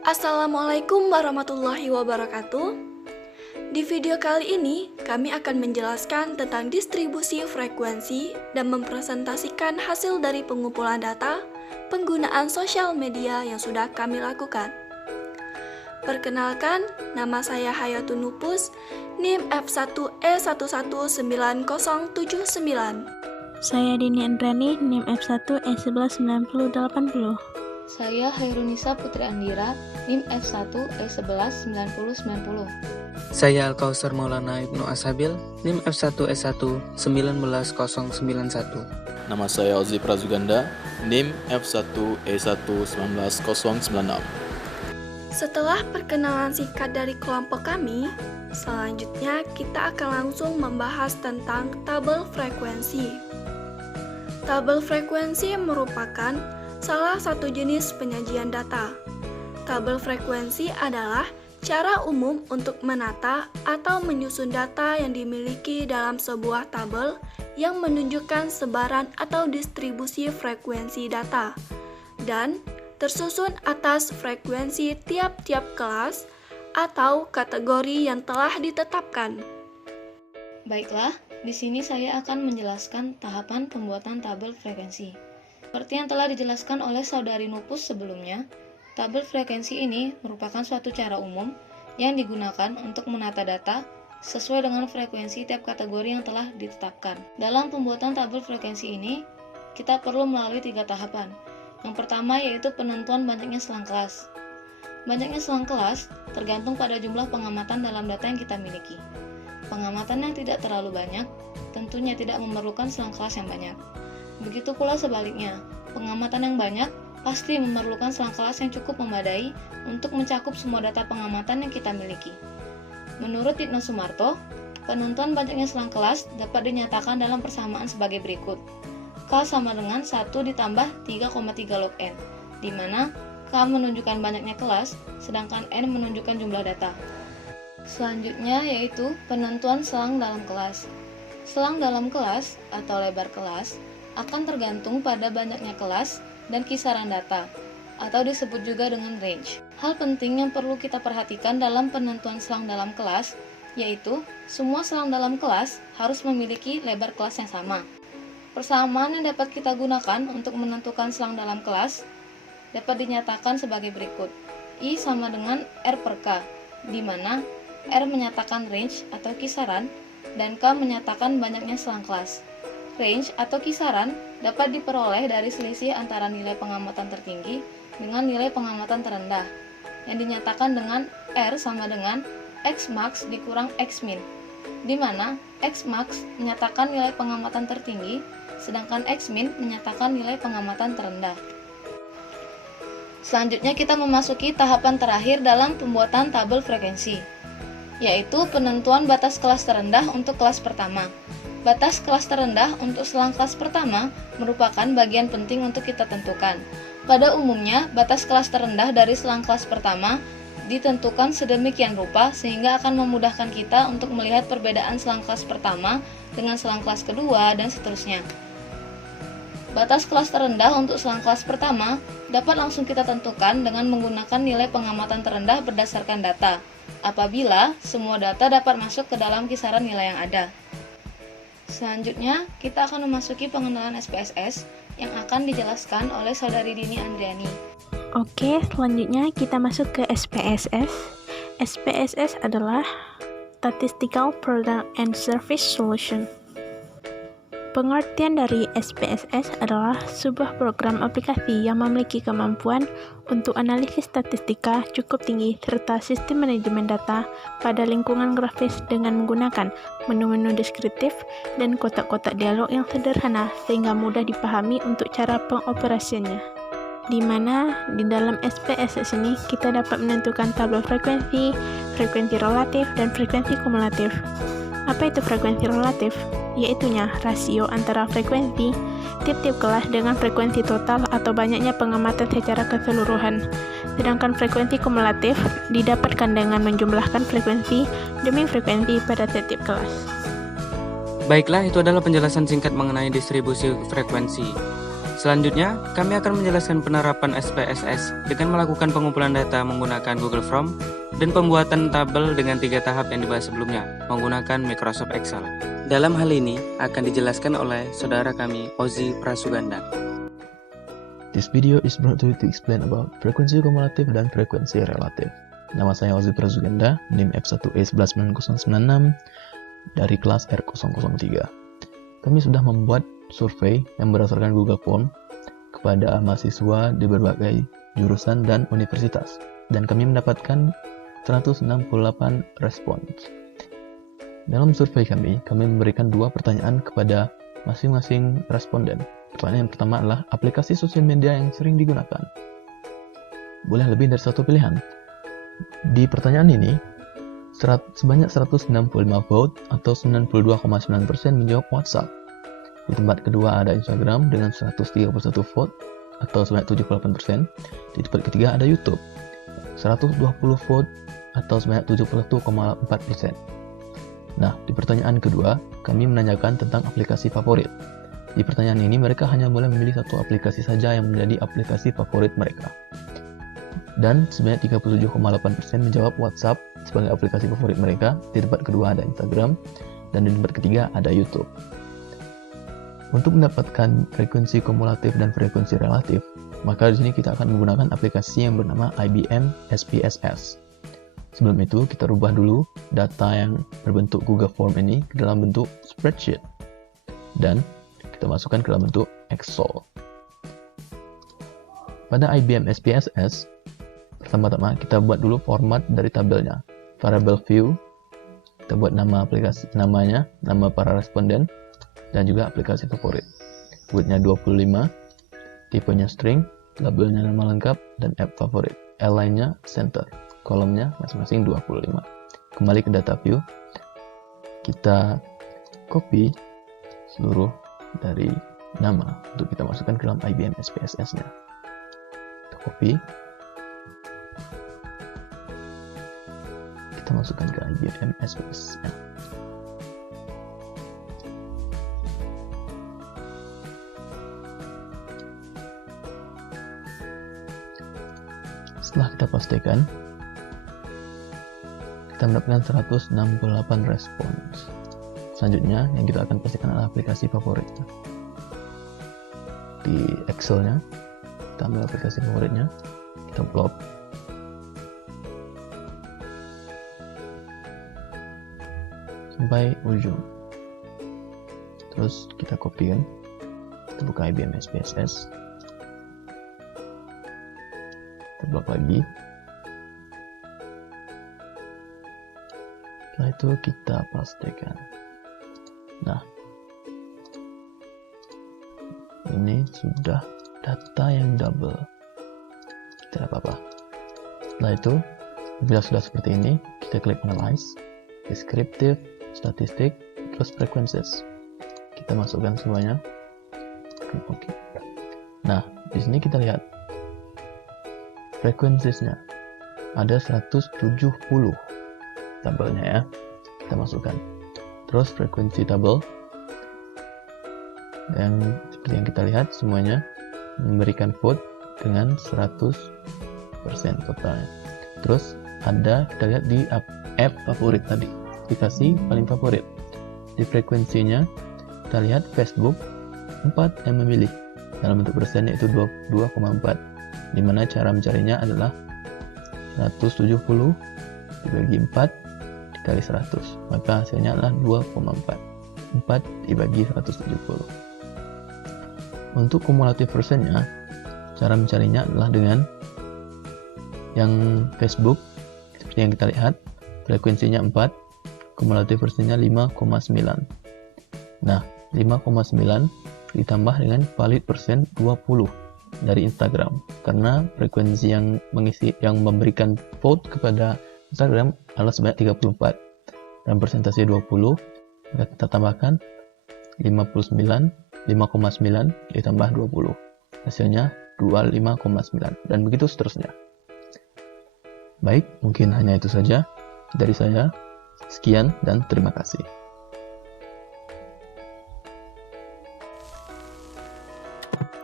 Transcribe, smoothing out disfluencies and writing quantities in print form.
Assalamualaikum warahmatullahi wabarakatuh. Di video kali ini, kami akan menjelaskan tentang distribusi frekuensi dan mempresentasikan hasil dari pengumpulan data penggunaan sosial media yang sudah kami lakukan. Perkenalkan, nama saya Hayatun Nupus, NIM F1E1190079. Saya Dini Andrani, NIM F1E119080. Saya Hairunisa Putri Andira, NIM F1E119090. Saya Al-Kausar Maulana Ibnu Asabil, NIM F1E1 190091. Nama saya Ozi Prazuganda, NIM F1E1 190096. Setelah perkenalan singkat dari kelompok kami, selanjutnya kita akan langsung membahas tentang tabel frekuensi. Tabel frekuensi merupakan salah satu jenis penyajian data. Tabel frekuensi adalah cara umum untuk menata atau menyusun data yang dimiliki dalam sebuah tabel yang menunjukkan sebaran atau distribusi frekuensi data dan tersusun atas frekuensi tiap-tiap kelas atau kategori yang telah ditetapkan. Baiklah, di sini saya akan menjelaskan tahapan pembuatan tabel frekuensi. Seperti yang telah dijelaskan oleh saudari Nupus sebelumnya, tabel frekuensi ini merupakan suatu cara umum yang digunakan untuk menata data sesuai dengan frekuensi tiap kategori yang telah ditetapkan. Dalam pembuatan tabel frekuensi ini, kita perlu melalui 3 tahapan. Yang pertama yaitu penentuan banyaknya selang kelas. Banyaknya selang kelas tergantung pada jumlah pengamatan dalam data yang kita miliki. Pengamatan yang tidak terlalu banyak tentunya tidak memerlukan selang kelas yang banyak. Begitu pula sebaliknya, pengamatan yang banyak pasti memerlukan selang kelas yang cukup memadai untuk mencakup semua data pengamatan yang kita miliki. Menurut Titno Sumarto, penentuan banyaknya selang kelas dapat dinyatakan dalam persamaan sebagai berikut. K sama dengan 1 ditambah 3,3 log N, di mana K menunjukkan banyaknya kelas, sedangkan N menunjukkan jumlah data. Selanjutnya yaitu penentuan selang dalam kelas. Selang dalam kelas atau lebar kelas akan tergantung pada banyaknya kelas dan kisaran data, atau disebut juga dengan range. Hal penting yang perlu kita perhatikan dalam penentuan selang dalam kelas, yaitu semua selang dalam kelas harus memiliki lebar kelas yang sama. Persamaan yang dapat kita gunakan untuk menentukan selang dalam kelas dapat dinyatakan sebagai berikut. I sama dengan R per K, di mana R menyatakan range atau kisaran, dan K menyatakan banyaknya selang kelas. Range atau kisaran dapat diperoleh dari selisih antara nilai pengamatan tertinggi dengan nilai pengamatan terendah, yang dinyatakan dengan R sama dengan X max dikurang X min, di mana X max menyatakan nilai pengamatan tertinggi, sedangkan X min menyatakan nilai pengamatan terendah. Selanjutnya kita memasuki tahapan terakhir dalam pembuatan tabel frekuensi, yaitu penentuan batas kelas terendah untuk kelas pertama. Batas kelas terendah untuk selang kelas pertama merupakan bagian penting untuk kita tentukan. Pada umumnya, batas kelas terendah dari selang kelas pertama ditentukan sedemikian rupa sehingga akan memudahkan kita untuk melihat perbedaan selang kelas pertama dengan selang kelas kedua dan seterusnya. Batas kelas terendah untuk selang kelas pertama dapat langsung kita tentukan dengan menggunakan nilai pengamatan terendah berdasarkan data, apabila semua data dapat masuk ke dalam kisaran nilai yang ada. Selanjutnya, kita akan memasuki pengenalan SPSS yang akan dijelaskan oleh saudari Dini Andriani. Oke, selanjutnya kita masuk ke SPSS. SPSS adalah Statistical Product and Service Solution. Pengertian dari SPSS adalah sebuah program aplikasi yang memiliki kemampuan untuk analisis statistika cukup tinggi serta sistem manajemen data pada lingkungan grafis dengan menggunakan menu-menu deskriptif dan kotak-kotak dialog yang sederhana sehingga mudah dipahami untuk cara pengoperasiannya. Di mana di dalam SPSS ini kita dapat menentukan tabel frekuensi, frekuensi relatif, dan frekuensi kumulatif. Apa itu frekuensi relatif? Yaitunya rasio antara frekuensi tiap-tiap kelas dengan frekuensi total atau banyaknya pengamatan secara keseluruhan. Sedangkan frekuensi kumulatif didapatkan dengan menjumlahkan frekuensi demi frekuensi pada setiap kelas. Baiklah, itu adalah penjelasan singkat mengenai distribusi frekuensi. Selanjutnya, kami akan menjelaskan penerapan SPSS dengan melakukan pengumpulan data menggunakan Google Form dan pembuatan tabel dengan 3 tahap yang dibahas sebelumnya menggunakan Microsoft Excel. Dalam hal ini akan dijelaskan oleh saudara kami, Ozzy Prasuganda. This video is brought to you to explain about frekuensi kumulatif dan frekuensi relatif. Nama saya Ozzy Prasuganda, NIM F1E11996 dari kelas R003. Kami sudah membuat survei yang berdasarkan Google Form kepada mahasiswa di berbagai jurusan dan universitas, dan kami mendapatkan 168 respons. Dalam survei kami memberikan 2 pertanyaan kepada masing-masing responden. Pertanyaan yang pertama adalah aplikasi sosial media yang sering digunakan. Boleh lebih dari 1 pilihan. Di pertanyaan ini, sebanyak 165 vote atau 92,9% menjawab WhatsApp. Di tempat kedua ada Instagram dengan 131 vote atau sebanyak 78%. Di tempat ketiga ada YouTube, 120 vote atau sebanyak 71,4%. Nah, di pertanyaan kedua, kami menanyakan tentang aplikasi favorit. Di pertanyaan ini, mereka hanya boleh memilih 1 aplikasi saja yang menjadi aplikasi favorit mereka. Dan sebanyak 37,8% menjawab WhatsApp sebagai aplikasi favorit mereka. Di tempat kedua ada Instagram, dan di tempat ketiga ada YouTube. Untuk mendapatkan frekuensi kumulatif dan frekuensi relatif, maka di sini kita akan menggunakan aplikasi yang bernama IBM SPSS. Sebelum itu, kita rubah dulu data yang berbentuk Google Form ini ke dalam bentuk spreadsheet, dan kita masukkan ke dalam bentuk Excel. Pada IBM SPSS, pertama-tama kita buat dulu format dari tabelnya. Variable view, kita buat nama aplikasi, namanya, nama para responden, dan juga aplikasi favorit. Width-nya 25, tipenya string, labelnya nama lengkap, dan app favorit. Align-nya center, kolomnya masing-masing 25. Kembali ke data view, kita copy seluruh dari nama untuk kita masukkan ke dalam IBM SPSS-nya. Kita copy, kita masukkan ke IBM SPSS-nya. Setelah kita pastikan, kita mendapatkan 168 respons. Selanjutnya, yang kita akan pastikan adalah aplikasi favoritnya. Di Excel-nya, kita ambil aplikasi favoritnya, kita plot. Sampai ujung. Terus kita copy kan, kita buka IBM SPSS. Kita blok lagi. Setelah itu kita pastikan. Nah, ini sudah data yang double, tidak apa-apa. Setelah itu, bila sudah seperti ini, kita klik analyze, descriptive, statistik, terus frequencies. Kita masukkan semuanya. Oke. Nah, di sini kita lihat frekuensinya ada 170 tabelnya ya. Kita masukkan. Terus frekuensi tabel yang seperti yang kita lihat semuanya memberikan vote dengan 100% totalnya. Terus ada kita lihat di app favorit tadi, aplikasi paling favorit. Di frekuensinya kita lihat Facebook 4 yang memilih dalam bentuk persen, yaitu 22,4, dimana cara mencarinya adalah 170 dibagi 4 dikali 100, maka hasilnya adalah 2,4. 4 dibagi 170. Untuk kumulatif persennya, cara mencarinya adalah dengan yang Facebook seperti yang kita lihat, frekuensinya 4, kumulatif persennya 5,9. Nah, 5,9 ditambah dengan valid persen 20 dari Instagram, karena frekuensi yang memberikan vote kepada Instagram adalah sebanyak 34 dan persentase 20, maka kita tambahkan 5,9 ditambah 20, hasilnya 25,9, dan begitu seterusnya. Baik, mungkin hanya itu saja dari saya. Sekian dan terima kasih.